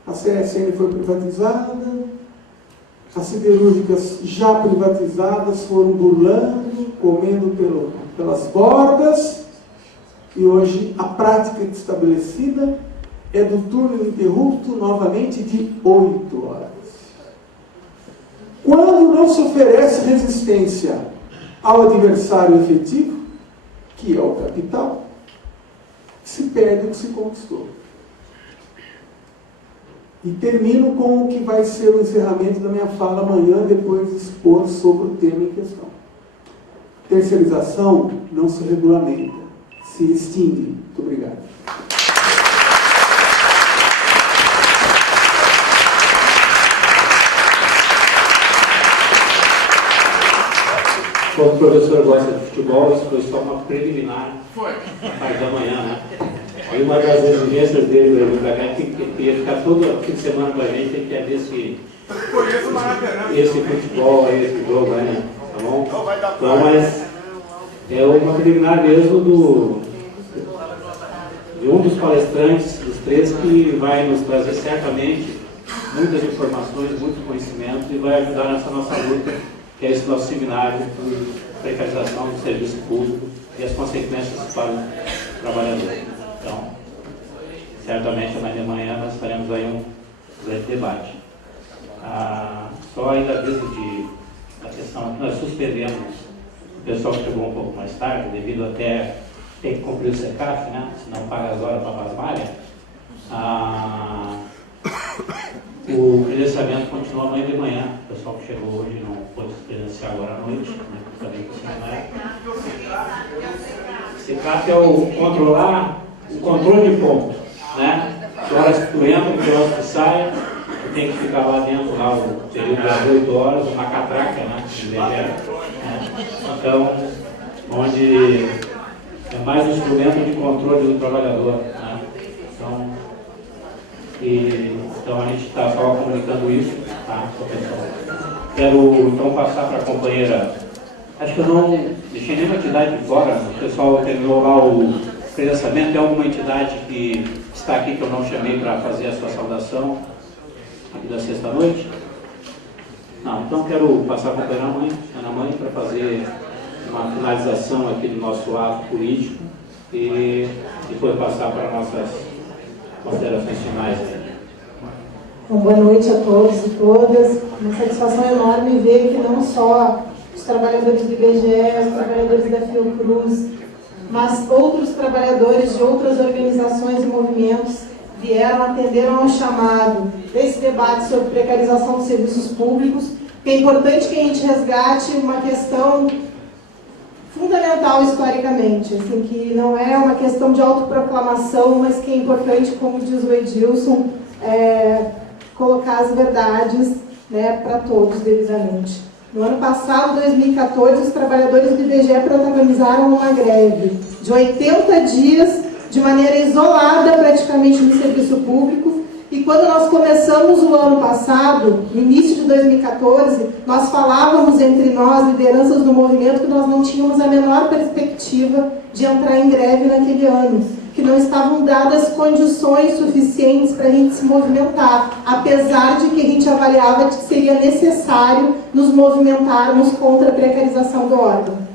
A CSN foi privatizada, as siderúrgicas já privatizadas foram burlando, comendo pelas bordas, e hoje a prática estabelecida é do turno ininterrupto novamente de 8 horas. Quando não se oferece resistência ao adversário efetivo, que é o capital, se perde o que se conquistou. E termino com o que vai ser o encerramento da minha fala amanhã, depois de expor sobre o tema em questão. Terceirização não se regulamenta, se extingue. Muito obrigado. Como o professor gosta de futebol, isso foi só uma preliminar a parte da manhã, né? E uma das exigências dele para cá é que ia ficar todo fim de semana com a gente, ele quer ver esse futebol, esse jogo, né? Tá bom? Então, mas é uma preliminar mesmo de um dos palestrantes, dos 3, que vai nos trazer certamente muitas informações, muito conhecimento e vai ajudar nessa nossa luta, que é esse nosso seminário de precarização do serviço público e as consequências para o trabalhador. Então, certamente amanhã de manhã nós faremos aí um grande debate. Só ainda aviso da questão que nós suspendemos, o pessoal chegou um pouco mais tarde, devido até ter que cumprir o CECAF, né? Senão paga as horas para a Basmária. O credenciamento continua amanhã de manhã. O pessoal que chegou hoje não pôde se credenciar agora à noite, né? Também que isso não é. CECAF é o controle de ponto, né? Que horas que tu entra, que horas que tu sai, tu tem que ficar lá dentro, lá o período das 8 horas, uma catraca, né? Né? Então, onde é mais um instrumento de controle do trabalhador, né? Então a gente está só comunicando isso, tá? Quero então passar para a companheira. Acho que eu não deixei nenhuma entidade de fora. O pessoal terminou lá o credenciamento. Tem alguma entidade que está aqui que eu não chamei para fazer a sua saudação aqui da sexta-noite? Não, então quero passar para a Ana Mãe, para fazer uma finalização aqui do nosso ato político e depois passar para nossas considerações finais. Bom, boa noite a todos e todas. Uma satisfação enorme ver que não só os trabalhadores do IBGE, os trabalhadores da Fiocruz, mas outros trabalhadores de outras organizações e movimentos atenderam ao chamado desse debate sobre precarização dos serviços públicos, que é importante que a gente resgate uma questão fundamental historicamente, assim, que não é uma questão de autoproclamação, mas que é importante, como diz o Edilson, colocar as verdades, né, para todos devidamente. No ano passado, 2014, os trabalhadores do IBGE protagonizaram uma greve de 80 dias, de maneira isolada praticamente no serviço público, e quando nós começamos o ano passado, no início de 2014, nós falávamos entre nós, lideranças do movimento, que nós não tínhamos a menor perspectiva de entrar em greve naquele ano, que não estavam dadas condições suficientes para a gente se movimentar, apesar de que a gente avaliava que seria necessário nos movimentarmos contra a precarização do órgão.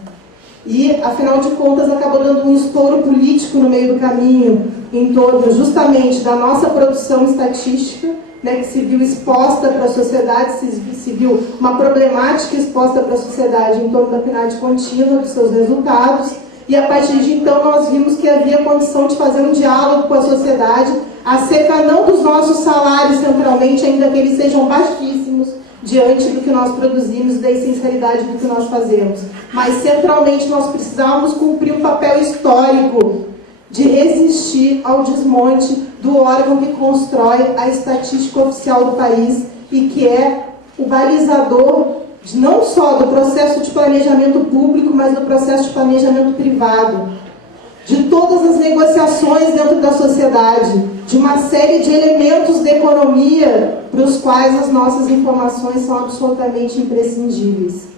E, afinal de contas, acabou dando um estouro político no meio do caminho, em torno justamente da nossa produção estatística, né, que se viu exposta para a sociedade, se viu uma problemática exposta para a sociedade em torno da PNAD contínua, dos seus resultados, e a partir de então nós vimos que havia condição de fazer um diálogo com a sociedade acerca não dos nossos salários centralmente, ainda que eles sejam baixíssimos, diante do que nós produzimos, da essencialidade do que nós fazemos. Mas, centralmente, nós precisávamos cumprir um papel histórico de resistir ao desmonte do órgão que constrói a estatística oficial do país e que é o balizador não só do processo de planejamento público, mas do processo de planejamento privado, de todas as negociações dentro da sociedade, de uma série de elementos da economia para os quais as nossas informações são absolutamente imprescindíveis.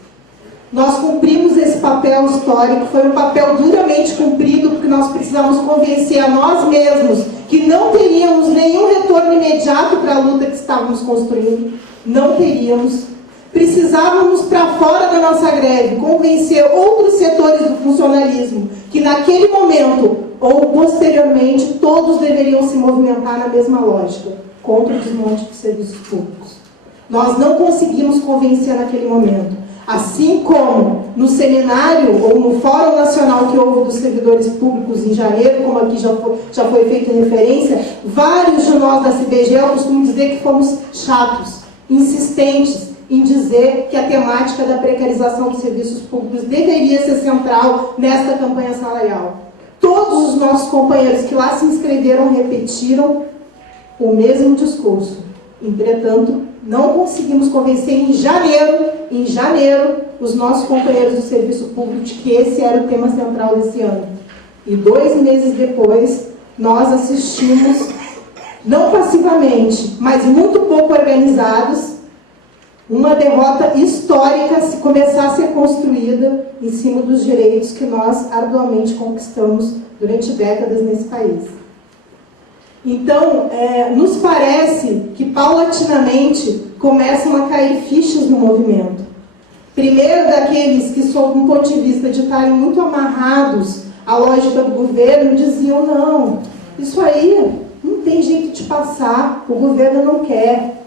Nós cumprimos esse papel histórico, foi um papel duramente cumprido, porque nós precisamos convencer a nós mesmos que não teríamos nenhum retorno imediato para a luta que estávamos construindo, não teríamos. Precisávamos, para fora da nossa greve, convencer outros setores do funcionalismo que naquele momento, ou posteriormente, todos deveriam se movimentar na mesma lógica, contra o desmonte dos serviços públicos. Nós não conseguimos convencer naquele momento. Assim como no seminário ou no Fórum Nacional que houve dos servidores públicos em janeiro, como aqui já foi feita referência, vários de nós da CBGE, eu costumo dizer que fomos chatos, insistentes em dizer que a temática da precarização dos serviços públicos deveria ser central nesta campanha salarial. Todos os nossos companheiros que lá se inscreveram repetiram o mesmo discurso. Entretanto, não conseguimos convencer em janeiro, os nossos companheiros do serviço público de que esse era o tema central desse ano. E 2 meses depois, nós assistimos, não passivamente, mas muito pouco organizados, uma derrota histórica se começar a ser construída em cima dos direitos que nós arduamente conquistamos durante décadas nesse país. Então, nos parece que paulatinamente começam a cair fichas no movimento. Primeiro, daqueles que, sob um ponto de vista de estarem muito amarrados à lógica do governo, diziam: não, isso aí não tem jeito de passar, o governo não quer.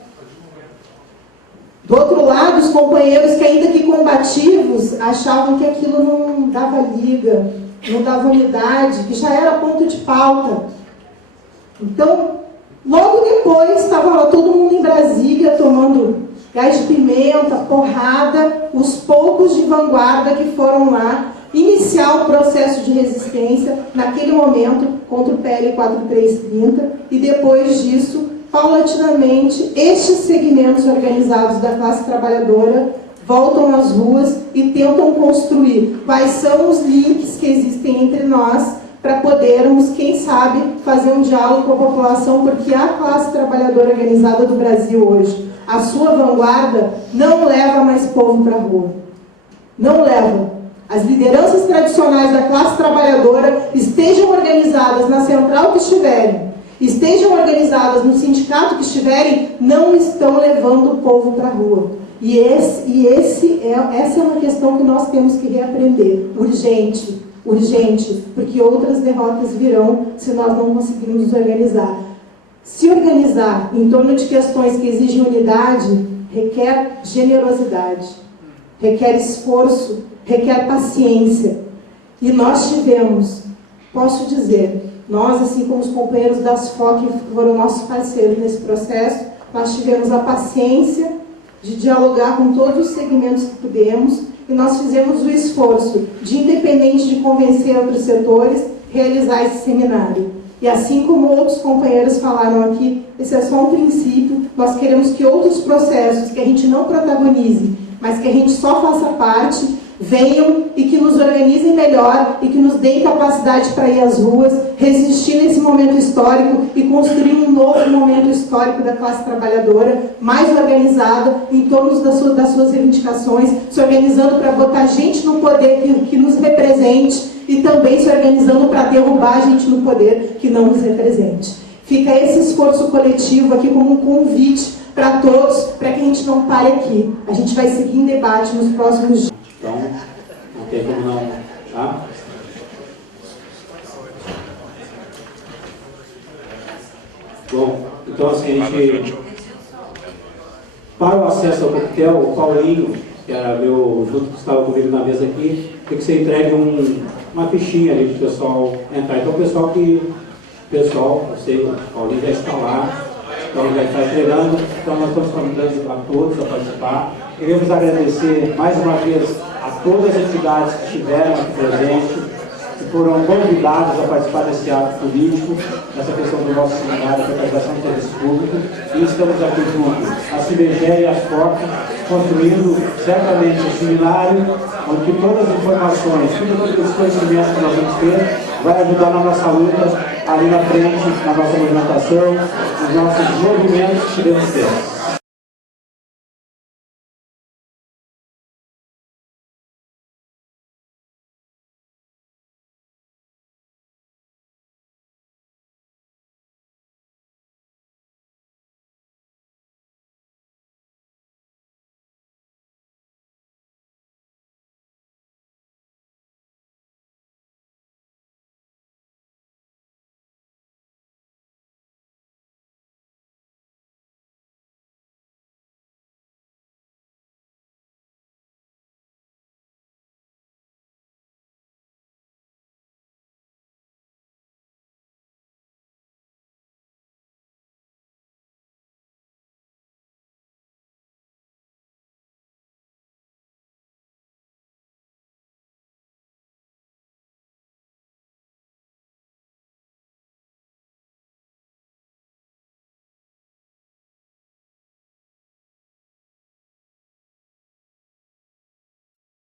Do outro lado, os companheiros que, ainda que combativos, achavam que aquilo não dava liga, não dava unidade, que já era ponto de pauta. Então, logo depois, estava lá todo mundo em Brasília tomando gás de pimenta, porrada, os poucos de vanguarda que foram lá iniciar o processo de resistência, naquele momento, contra o PL 4330, e depois disso, paulatinamente, estes segmentos organizados da classe trabalhadora voltam às ruas e tentam construir quais são os links que existem entre nós para podermos, quem sabe, fazer um diálogo com a população, porque a classe trabalhadora organizada do Brasil hoje, a sua vanguarda, não leva mais povo para a rua. Não leva. As lideranças tradicionais da classe trabalhadora estejam organizadas na central que estiverem, estejam organizadas no sindicato que estiverem, não estão levando o povo para a rua. Essa é uma questão que nós temos que reaprender, urgente, porque outras derrotas virão se nós não conseguirmos nos organizar. Se organizar em torno de questões que exigem unidade requer generosidade, requer esforço, requer paciência. E nós tivemos, posso dizer, nós, assim como os companheiros das FOC que foram nossos parceiros nesse processo, nós tivemos a paciência de dialogar com todos os segmentos que pudemos e nós fizemos o esforço de, independente de convencer outros setores, realizar esse seminário. E assim como outros companheiros falaram aqui, esse é só um princípio, nós queremos que outros processos que a gente não protagonize, mas que a gente só faça parte, venham e que nos organizem melhor e que nos deem capacidade para ir às ruas, resistir nesse momento histórico e construir um novo momento histórico da classe trabalhadora, mais organizada, em torno das suas reivindicações, se organizando para botar gente no poder que nos represente e também se organizando para derrubar gente no poder que não nos represente. Fica esse esforço coletivo aqui como um convite para todos, para que a gente não pare aqui. A gente vai seguir em debate nos próximos dias. Então, não tem como não, tá? Bom, então assim, a gente... Para o acesso ao coquetel, o Paulinho, que era junto que estava comigo na mesa aqui, tem que ser entregue uma fichinha ali para o pessoal entrar. Então, eu sei, o Paulinho já está lá, então ele vai estar entregando, então nós estamos convidando a todos a participar. Queremos agradecer mais uma vez a todas as entidades que estiveram aqui presentes, que foram convidadas a participar desse ato político, dessa questão do nosso seminário, da precarização do serviço público, e estamos aqui juntos, a CIBGE e a FOC, construindo certamente um seminário, onde todas as informações, todos os conhecimentos que nós vamos ter, vai ajudar na nossa luta, ali na frente, na nossa movimentação, nos nossos movimentos que devemos ter.